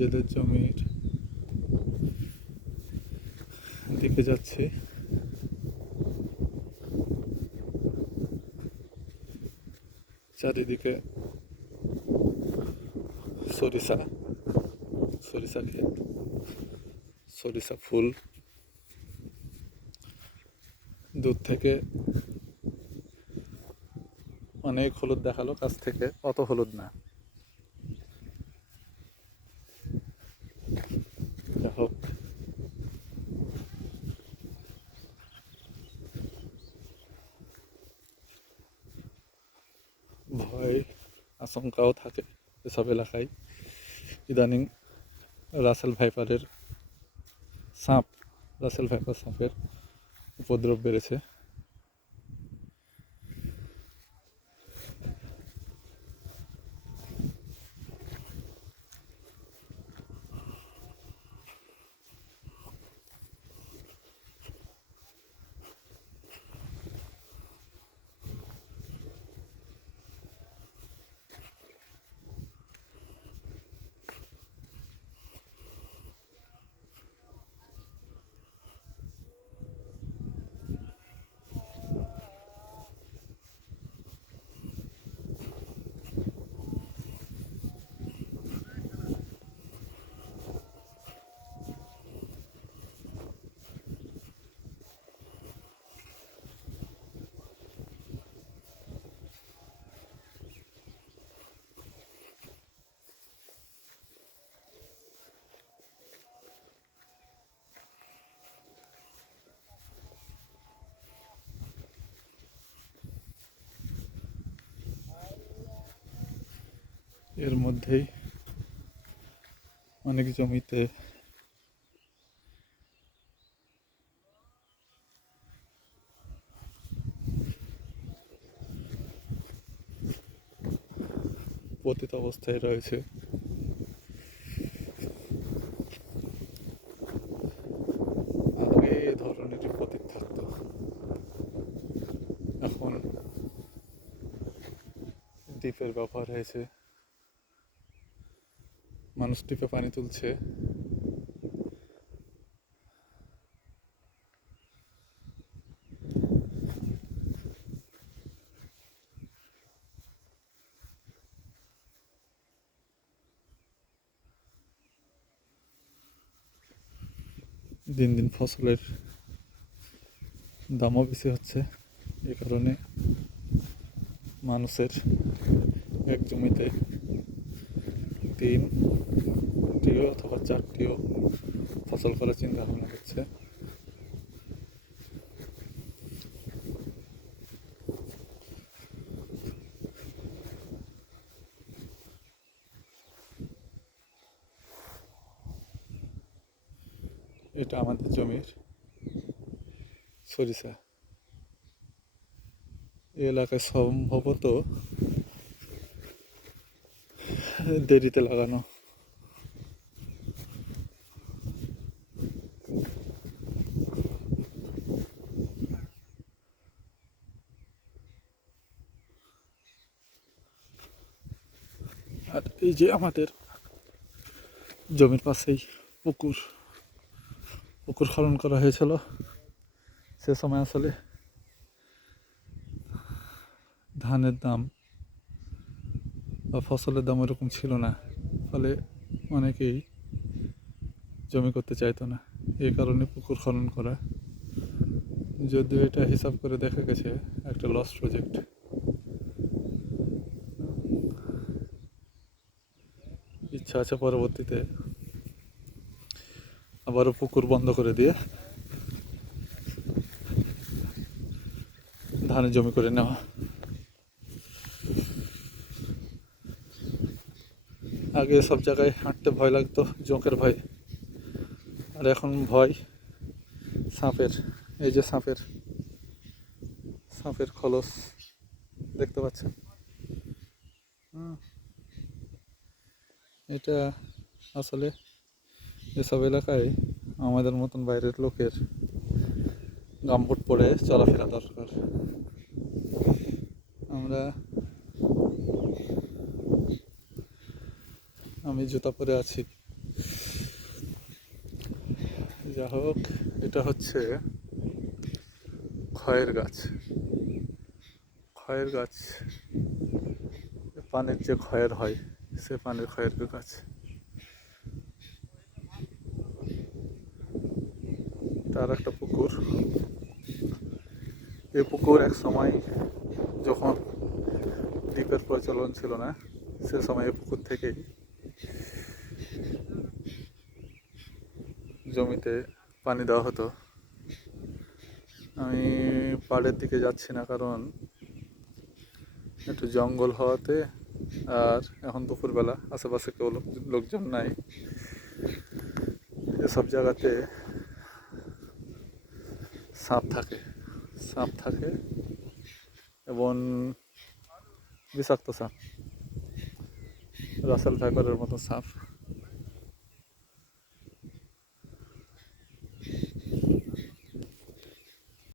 নিজেদের জমির দিকে যাচ্ছি। চারিদিকে সরিষা সরিষা ক্ষেত, সরিষা ফুল। দূর থেকে অনেক হলুদ দেখালো, কাছ থেকে অত হলুদ না। যা হোক, ভয় আশঙ্কাও থাকে এসব এলাকায়। ইদানিং রাসেল ভাইপার সাপের উপদ্রব বেড়েছে। এর মধ্যেই অনেক জমিতে পতিত অবস্থায় রয়েছে। আগে এ ধরনেরই পতিত থাকতো, এখন ডিপের ব্যবহার হয়েছে। মানুষ ডিপে পানি তুলছে। দিন দিন ফসলের দামও বেশি হচ্ছে। এ কারণে মানুষের এক জমিতে 3টিও অথবা 4টিও ফসল করার চিন্তা ভাবনা করছে। এটা আমাদের জমির সরিষা। এই এলাকায় সম্ভবত দেরিতে লাগানো। আর এই যে আমাদের জমির পাশেই পুকুর খনন করা হয়েছিল। সে সময় আসলে ধানের দাম বা ফসলের দাম ওরকম ছিল না, ফলে অনেকেই জমি করতে চাইতো না। এই কারণে পুকুর খনন করা। যদিও এটা হিসাব করে দেখা গেছে একটা লস প্রজেক্ট। ইচ্ছা আছে পরবর্তীতে আবারও পুকুর বন্ধ করে দিয়ে ধানের জমি করে নেওয়া। আগে সব জায়গায় হাঁটতে ভয় লাগতো, জোঁকের ভয়। আর এখন ভয় সাপের। এই যে সাপের খোলস দেখতে পাচ্ছেন। এটা আসলে এসব এলাকায় আমাদের মতন বাইরের লোকের গামবুট পরে চলাফেরা দরকার। আমি জুতা পরে আছি, যা হোক, এটা হচ্ছে খয়ের গাছ। খয়ের গাছ, পানির যে খয়ের হয় সে পানির খয়ের গাছ। তার একটা পুকুর। এই পুকুর এক সময় যখন দ্বীপের প্রচলন ছিল না, সে সময় এই পুকুর থেকেই জমিতে পানি দেওয়া হতো। আমি পাড়ের দিকে যাচ্ছি না, কারণ একটু জঙ্গল হওয়াতে, আর এখন দুপুরবেলা আশেপাশে কেউ লোকজন নাই। এসব জায়গাতে সাপ থাকে এবং বিষাক্ত সাপ, রাসেল ভাইপারের মতো সাপ।